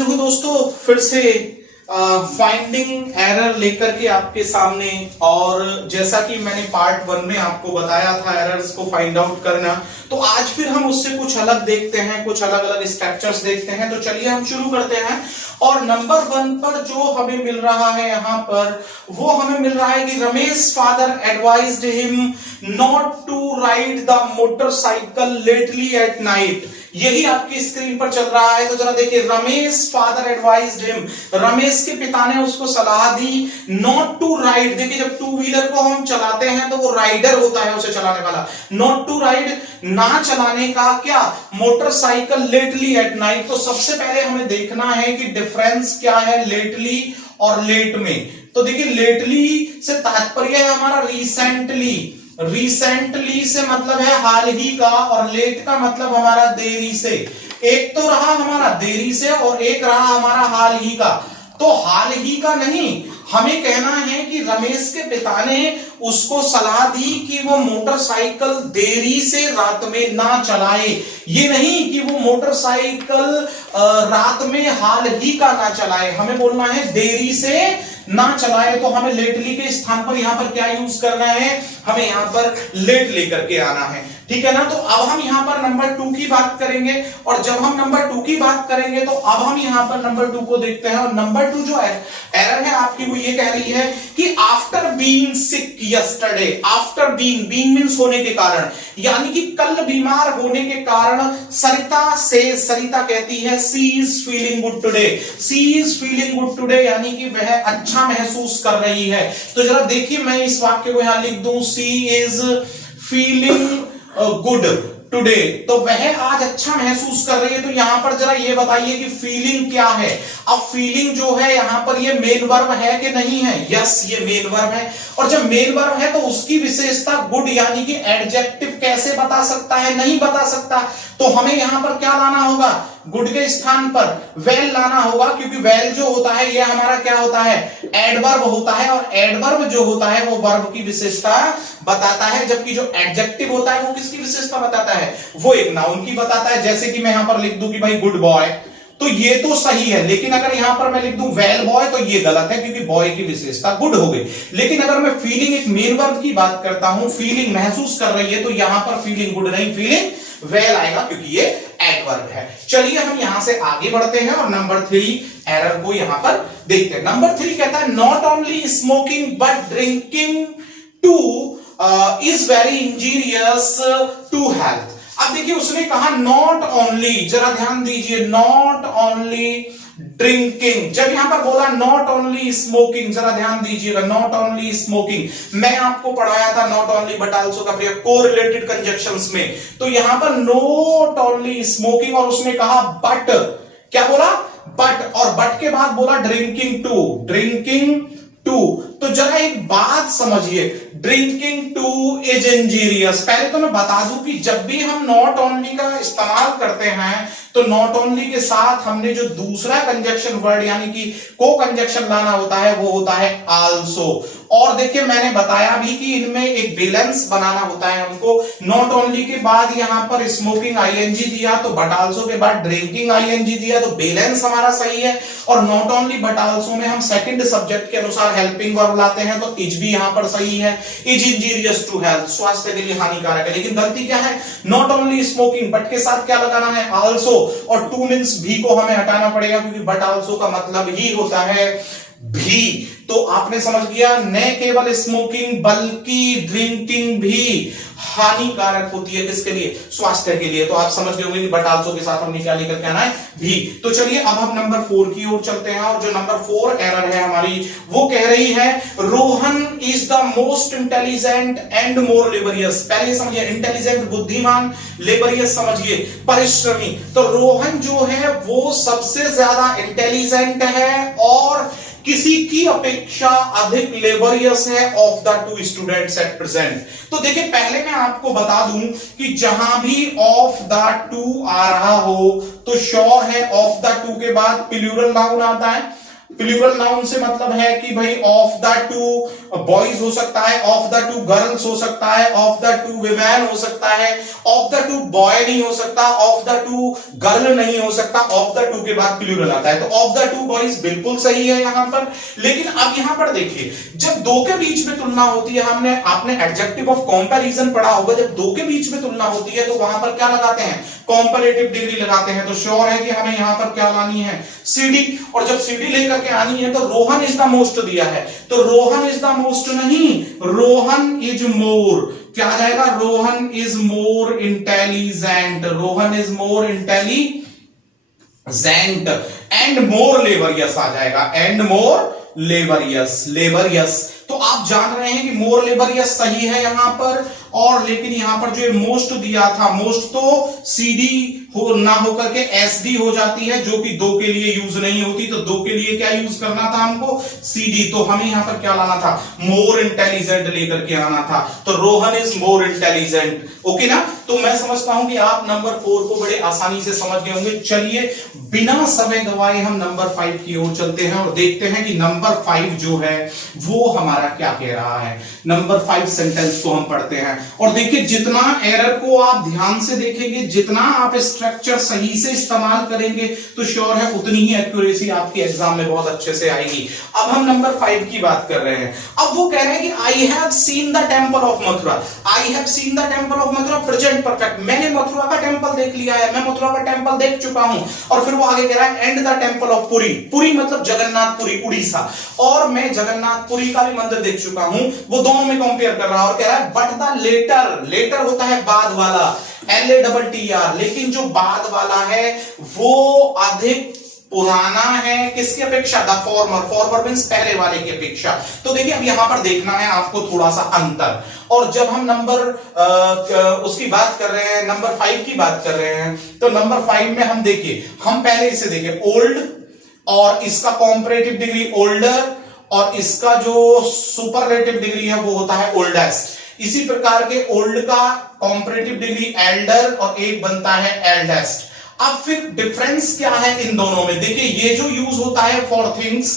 हाजिर हूं दोस्तों फिर से फाइंडिंग एरर लेकर के आपके सामने। और जैसा कि मैंने पार्ट 1 में आपको बताया था एरर्स को फाइंड आउट करना, तो आज फिर हम उससे कुछ अलग देखते हैं, कुछ अलग अलग स्ट्रक्चर्स देखते हैं। तो चलिए हम शुरू करते हैं। और नंबर 1 पर जो हमें मिल रहा है यहाँ पर, वो हमें मिल रहा है कि Ramesh father advised him not to ride the motorcycle lately at night. यही आपकी स्क्रीन पर चल रहा है। तो जरा देखिए, Ramesh father advised him, Ramesh के पिता ने उसको सलाह दी नॉट टू राइड। देखिए, जब टू व्हीलर को हम चलाते हैं तो वो राइडर होता है, उसे चलाने वाला। नॉट टू राइड, ना चलाने का क्या, मोटरसाइकिल लेटली एट नाइट। तो सबसे पहले हमें देखना है कि डिफरेंस क्या है लेटली और लेट में। तो देखिए, लेटली से तात्पर्य है हमारा रिसेंटली, रिसेंटली से मतलब है हाल ही का, और लेट का मतलब हमारा देरी से। एक तो रहा हमारा देरी से और एक रहा हमारा हाल ही का। तो हाल ही का नहीं, हमें कहना है कि रमेश के पिता ने उसको सलाह दी कि वो मोटरसाइकिल देरी से रात में ना चलाए। ये नहीं कि वो मोटरसाइकिल रात में हाल ही का ना चलाए, हमें बोलना है देरी से ना चलाए। तो हमें लेटली के स्थान पर यहां पर क्या यूज करना है, हमें यहां पर लेट लेकर के आना है, ठीक है ना। तो अब हम यहां पर नंबर 2 की बात करेंगे, और जब हम नंबर 2 की बात करेंगे तो अब हम यहां पर नंबर 2 को देखते हैं। और नंबर 2 जो एरर है आपकी, वो ये कह रही है कि after being sick yesterday, after being, being means होने के कारण, यानी कि कल बीमार होने के कारण सरिता कहती है she is feeling good today, she is feeling good today, यानी कि वह अच्छा महसूस कर रही है। तो जरा देखिए, मैं इस वाक्य को यहां लिख दूं, सी इज फीलिंग गुड टुडे, तो वह आज अच्छा महसूस कर रही है। तो यहां पर जरा ये बताइए कि फीलिंग क्या है। अब फीलिंग जो है यहां पर ये मेन वर्ब है कि नहीं है? यस, ये मेन वर्ब है। और जब मेन वर्ब है तो उसकी विशेषता गुड यानी कि एडजेक्टिव कैसे बता सकता है? नहीं बता सकता। तो हमें यहां पर क्या लाना होगा, गुड के स्थान पर वेल लाना होगा, क्योंकि वेल जो होता है ये हमारा क्या होता है, एडवर्ब होता है। और एडवर्ब जो होता है वो वर्ब की विशेषता बताता है, जबकि जो एडजेक्टिव होता है वो किसकी विशेषता बताता है, वो एक नाउन की बताता है। जैसे कि मैं यहां पर लिख दूं कि भाई गुड बॉय, तो ये तो सही है, लेकिन अगर यहां पर मैं लिख दूं वेल बॉय तो ये गलत है, क्योंकि बॉय की विशेषता गुड हो गई। लेकिन अगर मैं फीलिंग, एक मेन वर्ब की बात करता हूं, फीलिंग महसूस कर रही है, तो यहां पर फीलिंग गुड नहीं, फीलिंग वेल आएगा, क्योंकि ये एडवर्ब है। चलिए हम यहां से आगे बढ़ते हैं और नंबर 3 एरर को यहां पर देखते हैं। नंबर 3 कहता है not only smoking but drinking too is very injurious to health. अब देखिए, उसने कहा नॉट ओनली, जरा ध्यान दीजिए, नॉट ओनली ड्रिंकिंग। जब यहां पर बोला नॉट ओनली स्मोकिंग, जरा ध्यान दीजिएगा, नॉट ओनली स्मोकिंग, मैं आपको पढ़ाया था नॉट ओनली बट आल्सो का प्रयोग कोरिलेटेड कंजक्शंस में। तो यहां पर नॉट ओनली स्मोकिंग, और उसने कहा बट, क्या बोला, बट, और बट के बाद बोला ड्रिंकिंग टू, ड्रिंकिंग टू। तो जरा एक बात समझिए, ड्रिंकिंग टू इज इंजीरियस। पहले तो मैं बता दूं कि जब भी हम नॉट ओनली का इस्तेमाल करते हैं तो नॉट ओनली के साथ हमने जो दूसरा कंजक्शन वर्ड यानी कि को कंजक्शन लाना होता है वो होता है आल्सो। और देखिए, मैंने बताया भी कि इनमें एक बैलेंस बनाना होता है हमको। नॉट ओनली के बाद यहां पर स्मोकिंग आईएनजी दिया, तो बट आल्सो के बाद ड्रिंकिंग आईएनजी दिया, तो बैलेंस हमारा सही है। और नॉट ओनली बट आल्सो में हम सेकंड सब्जेक्ट के अनुसार हेल्पिंग वर्ब लाते हैं, तो इज भी यहां पर सही है, इज इंजीरियस टू हेल्थ, स्वास्थ्य के लिए हानिकारक है। लेकिन गलती क्या है, नॉट ओनली स्मोकिंग, बट के साथ क्या लगाना है, आल्सो, और टू मींस भी को हमें हटाना पड़ेगा, क्योंकि बट आल्सो का मतलब ही होता है भी। तो आपने समझ लिया, न केवल स्मोकिंग बल्कि ड्रिंकिंग भी हानिकारक होती है, किसके लिए, स्वास्थ्य के लिए। तो आप समझ गए होंगे कि बट आल्सो के साथ हमने क्या लेकर के आना है, भी। तो चलिए अब हम नंबर 4 की ओर चलते हैं। और जो नंबर 4 एरर है हमारी, वो कह रही है Rohan is the most intelligent and more laborious. पहले समझिए, इंटेलिजेंट बुद्धिमान, लेबरियस समझिए परिश्रमी। तो रोहन जो है वो सबसे ज्यादा इंटेलिजेंट है और किसी की अपेक्षा अधिक लेबरियस है of the 2 students at present. तो देखिए, पहले मैं आपको बता दूं कि जहां भी ऑफ द 2 आ रहा हो तो श्योर है ऑफ द 2 के बाद प्लूरल नाउन आता है। प्लूरल नाउन से मतलब है कि भाई ऑफ द टू बॉयज हो सकता है, ऑफ द टू गर्ल्स हो सकता है, ऑफ द टू विमेन हो सकता है, ऑफ द टू बॉय नहीं हो सकता, ऑफ द टू गर्ल नहीं हो सकता, ऑफ द टू के बाद प्लूरल आता है। तो ऑफ द टू बॉयज बिल्कुल सही है यहां पर। लेकिन अब यहां पर देखिए, जब दो के बीच में तुलना होती है, आपने एडजेक्टिव ऑफ कंपैरिजन पढ़ा होगा, जब दो के बीच में तुलना होती है तो वहां पर क्या लगाते हैं, कंपैरेटिव डिग्री लगाते हैं। तो श्योर है कि हमें यहां पर क्या लानी है, सीडी। और जब सीडी लेकर के आनी है तो रोहन इज द मोस्ट दिया है, तो रोहन इज द मोस्ट नहीं, रोहन इज मोर। क्या आ जाएगा, Rohan is more intelligent, Rohan is more intelligent and more laborious आ जाएगा, एंड मोर लेबरियस, लेबरियस। तो आप जान रहे हैं कि मोर लेबरियस सही है यहां पर। और लेकिन यहां पर जो मोस्ट दिया था, मोस्ट तो सीडी हो ना होकर के एसडी हो जाती है, जो कि दो के लिए यूज नहीं होती। तो दो के लिए क्या यूज करना था हमको, सीडी। तो हमें यहां पर क्या लाना था, मोर इंटेलिजेंट लेकर के आना था। तो Rohan is more intelligent, okay ना। तो मैं समझता हूं कि आप नंबर 4 को बड़े आसानी से समझ गए होंगे। चलिए बिना समय गवाए हम नंबर 5 की ओर चलते हैं और देखते हैं कि नंबर 5 जो है वो हमारा क्या कह रहा है। नंबर 5 सेंटेंस को हम पढ़ते हैं और देखिए, जितना एरर को आप ध्यान से देखेंगे, जितना आप स्ट्रक्चर सही से इस्तेमाल करेंगे, तो श्योर है उतनी ही एक्यूरेसी आपके एग्जाम में बहुत अच्छे से आएगी। अब हम नंबर 5 की बात कर रहे हैं। अब वो कह रहे हैं कि I have seen the temple of Mathura, I have seen the temple of Mathura, present perfect, मैंने मथुरा का टेंपल देख लिया है, मैं मथुरा का टेंपल देख चुका हूं। और फिर वो आगे कह रहा है and the temple of Puri, Puri मतलब जगन्नाथपुरी उड़ीसा, और मैं जगन्नाथपुरी का भी मंदिर देख चुका हूं। वो दोनों में कंपेयर कर रहा है और कह रहा है बट द लेटर, लेटर होता है बाद वाला, LATTR, लेकिन जो बाद वाला है वो अधिक पुराना है किसकी अपेक्षा, द फॉर्मर, फॉर्मर मींस पहले वाले की अपेक्षा। तो देखिए अब यहां पर देखना है आपको थोड़ा सा अंतर। और जब हम नंबर उसकी बात कर रहे हैं, नंबर 5 की बात कर रहे हैं, तो नंबर 5 में हम देखिए, हम पहले इसे देखें ओल्ड, और इसका कॉम्परेटिव डिग्री ओल्डर, और इसका जो सुपरलेटिव डिग्री है वो होता है ओल्डेस्ट। इसी प्रकार के ओल्ड का कॉम्परेटिव डिग्री एल्डर और एक बनता है एल्डेस्ट। अब फिर डिफरेंस क्या है इन दोनों में, देखिए ये जो यूज होता है फॉर थिंग्स,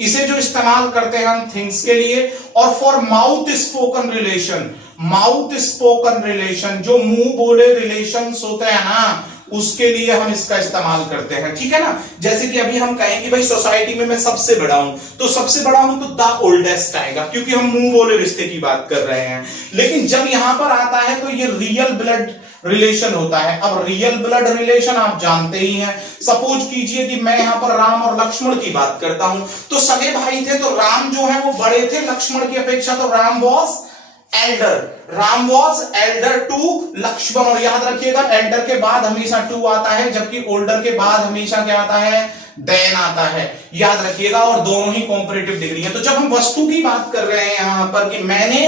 इसे जो इस्तेमाल करते हैं हम थिंग्स के लिए, और for mouth spoken relation, mouth spoken relation जो मुंह बोले रिलेशंस होते हैं ना, उसके लिए हम इसका इस्तेमाल करते हैं, ठीक है ना। जैसे कि अभी हम कहें कि भाई सोसाइटी में मैं सबसे बड़ा हूं, तो सबसे बड़ा हूं तो द ओल्डेस्ट आएगा, क्योंकि हम मुंह बोले रिश्ते की बात कर रहे हैं। लेकिन जब यहां पर आता है तो ये रियल ब्लड रिलेशन होता है। अब रियल ब्लड रिलेशन आप जानते ही हैं। सपोज कीजिए कि मैं यहां पर राम और लक्ष्मण की बात करता हूं, तो सगे भाई थे, तो राम जो है वो बड़े थे लक्ष्मण की अपेक्षा, तो Ram was elder, Ram was elder to Lakshman. और याद रखिएगा एल्डर के बाद हमेशा टू आता है, जबकि ओल्डर के बाद हमेशा क्या आता है, देन आता है, याद रखिएगा। और दोनों ही कॉम्परेटिव डिग्री है। तो जब हम वस्तु की बात कर रहे हैं यहां पर कि मैंने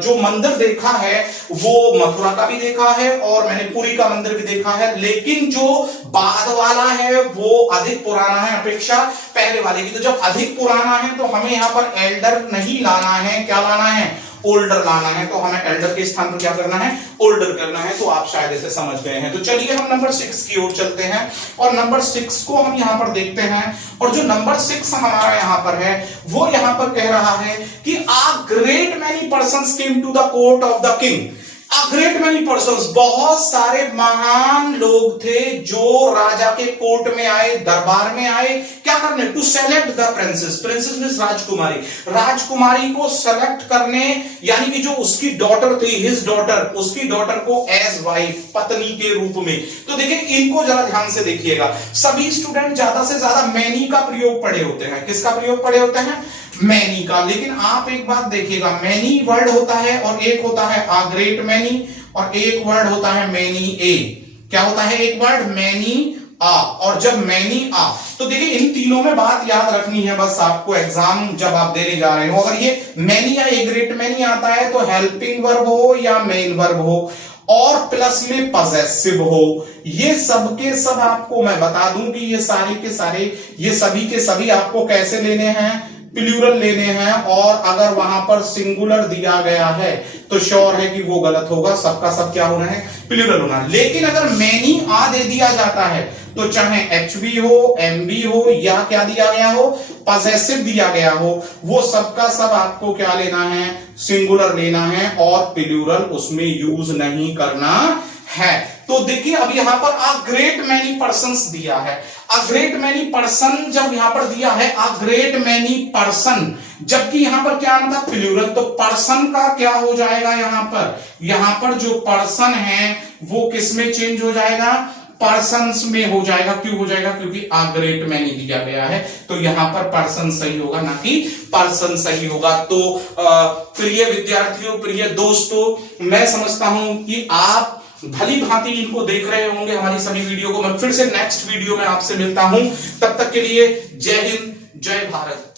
जो मंदिर देखा है वो मथुरा का भी देखा है और मैंने पुरी का मंदिर भी देखा है, लेकिन जो बाद वाला है वो अधिक पुराना है अपेक्षा पहले वाले की। तो जब अधिक पुराना है तो हमें यहां पर एल्डर नहीं लाना है, क्या लाना है, ओल्डर लाना है। तो हमें एल्डर के स्थान पर क्या करना है, ओल्डर करना है। तो आप शायद इसे समझ गए हैं। तो चलिए हम नंबर 6 की ओर चलते हैं और नंबर 6 को हम यहां पर देखते हैं। और जो नंबर 6 हमारा यहां पर है वो यहां पर कह रहा है कि a great many persons came to the court of the king. A great many persons, बहुत सारे महान लोग थे जो राजा के कोर्ट में आए, दरबार में आए, क्या करने, to select the princess, princess means राजकुमारी, राजकुमारी को सेलेक्ट करने, यानी कि जो उसकी डॉटर थी, हिज डॉटर, उसकी डॉटर को एज वाइफ, पत्नी के रूप में। तो देखिए इनको जरा ध्यान से देखिएगा, सभी स्टूडेंट ज्यादा से ज्यादा मैनी का प्रयोग पढ़े होते हैं। किसका प्रयोग पढ़े होते हैं, मैनी का। लेकिन आप एक बात देखिएगा, मैनी वर्ड होता है और एक होता है आ ग्रेट मैनी, और एक वर्ड होता है मैनी ए। क्या होता है एक वर्ड, मैनी आ। और जब मैनी आ, तो देखिए इन तीनों में बात याद रखनी है बस आपको, एग्जाम जब आप देने जा रहे हो। अगर ये मैनी या ए ग्रेट मैनी आता है तो हेल्पिंग वर्ब हो या मेन वर्ब हो और प्लस में पजेसिव हो, ये सब के सब आपको मैं बता दूं कि ये सारे के सारे, ये सभी के सभी आपको कैसे लेने हैं, प्लूरल लेने हैं। और अगर वहां पर सिंगुलर दिया गया है तो श्योर है कि वो गलत होगा, सबका सब क्या होना है, प्लूरल होना। लेकिन अगर मैनी आ दे दिया जाता है तो चाहे HB हो, MB हो या क्या दिया गया हो, पजेसिव दिया गया हो, वो सबका सब आपको क्या लेना है, सिंगुलर लेना है और प्लूरल उसमें यूज नहीं करना है। तो देखिए अब यहां पर अ ग्रेट मैनी पर्सन्स दिया है, अ ग्रेट मैनी पर्सन जब यहां पर दिया है अ ग्रेट मैनी पर्सन, जबकि यहां पर क्या आना था, प्लूरल, तो पर्सन का क्या हो जाएगा, यहां पर जो पर्सन है वो किस में चेंज हो जाएगा, पर्सन्स में हो जाएगा। क्यों हो जाएगा, क्योंकि अ ग्रेट मैनी दिया गया है, तो यहां पर पर्सन सही होगा ना कि पर्सन सही होगा। तो प्रिय विद्यार्थियों, प्रिय दोस्तों, मैं समझता हूं कि आप भली भांति इनको देख रहे होंगे हमारी सभी वीडियो को। मैं फिर से नेक्स्ट वीडियो में आपसे मिलता हूं, तब तक के लिए जय हिंद, जय भारत।